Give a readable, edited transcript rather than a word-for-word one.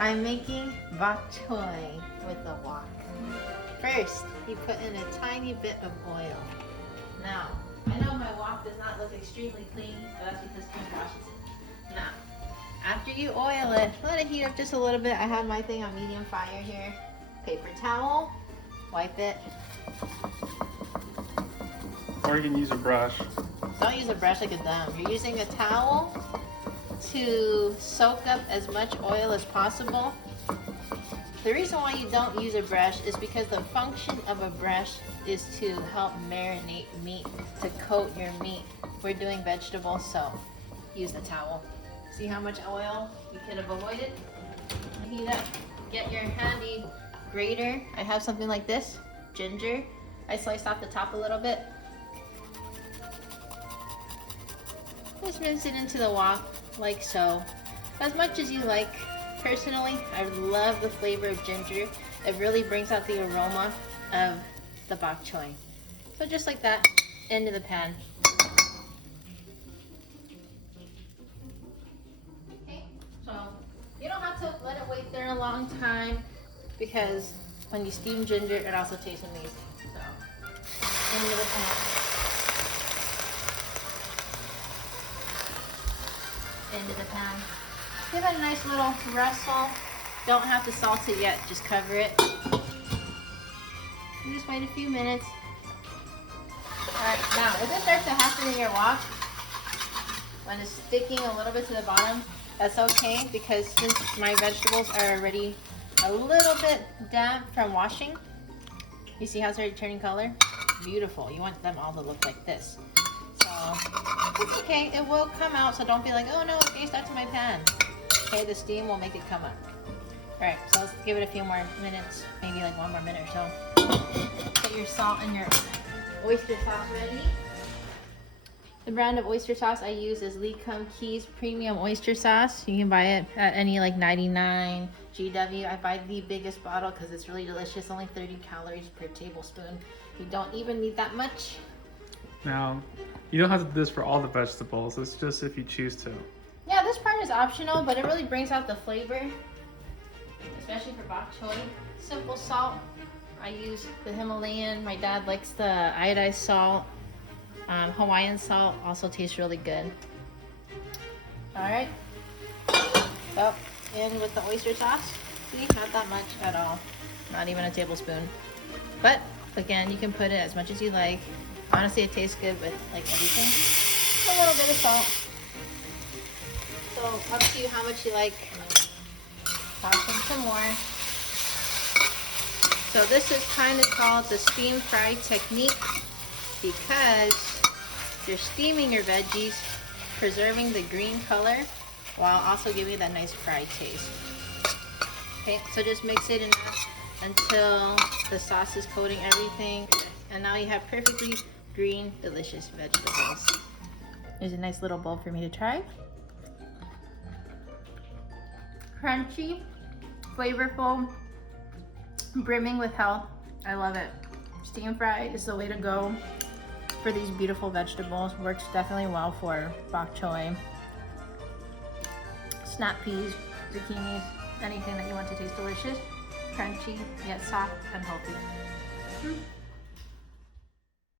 I'm making bok choy with the wok. First, you put in a tiny bit of oil. Now, I know my wok does not look extremely clean, but that's because Kim washes it. Now, after you oil it, let it heat up just a little bit. I have my thing on medium fire here. Paper towel, wipe it. Or you can use a brush. Don't use a brush like a dumb. You're using a towel to soak up as much oil as possible. The reason why you don't use a brush is because the function of a brush is to help marinate meat, to coat your meat. We're doing vegetables, so use the towel. See how much oil you could have avoided? Heat up. Get your handy grater. I have something like this, ginger. I sliced off the top a little bit. Just rinse it into the wok like so, as much as you like. Personally, I love the flavor of ginger. It really brings out the aroma of the bok choy. So just like that, into the pan. Okay, so you don't have to let it wait there a long time because when you steam ginger, it also tastes amazing. So, into the pan. Into the pan. Give it a nice little rustle. Don't have to salt it yet, just cover it. You just wait a few minutes. Alright, now if it starts to happen in your wok, when it's sticking a little bit to the bottom, that's okay because since my vegetables are already a little bit damp from washing, you see how it's already turning color? Beautiful. You want them all to look like this. So, it's okay. It will come out, so don't be like, oh no, it's getting stuck to my pan. Okay, the steam will make it come up. Alright, so let's give it a few more minutes, maybe like one more minute or so. Get your salt and your oyster sauce ready. The brand of oyster sauce I use is Lee Kum Kee's Premium Oyster Sauce. You can buy it at any like 99 GW. I buy the biggest bottle because it's really delicious, only 30 calories per tablespoon. You don't even need that much. Now, you don't have to do this for all the vegetables. It's just if you choose to. Yeah, this part is optional, but it really brings out the flavor, especially for bok choy. Simple salt. I use the Himalayan. My dad likes the iodized salt. Hawaiian salt also tastes really good. All right. So, in with the oyster sauce. See, not that much at all. Not even a tablespoon. But, again, you can put it as much as you like. Honestly, it tastes good with like everything. A little bit of salt. So up to you how much you like. Toss in some more. So this is kind of called the steam fry technique because you're steaming your veggies, preserving the green color while also giving it that nice fried taste. Okay, so just mix it enough until the sauce is coating everything. And now you have perfectly green, delicious vegetables. There's a nice little bowl for me to try. Crunchy, flavorful, brimming with health. I love it. Steam fry is the way to go for these beautiful vegetables. Works definitely well for bok choy, snap peas, zucchinis, anything that you want to taste delicious, crunchy, yet soft and healthy.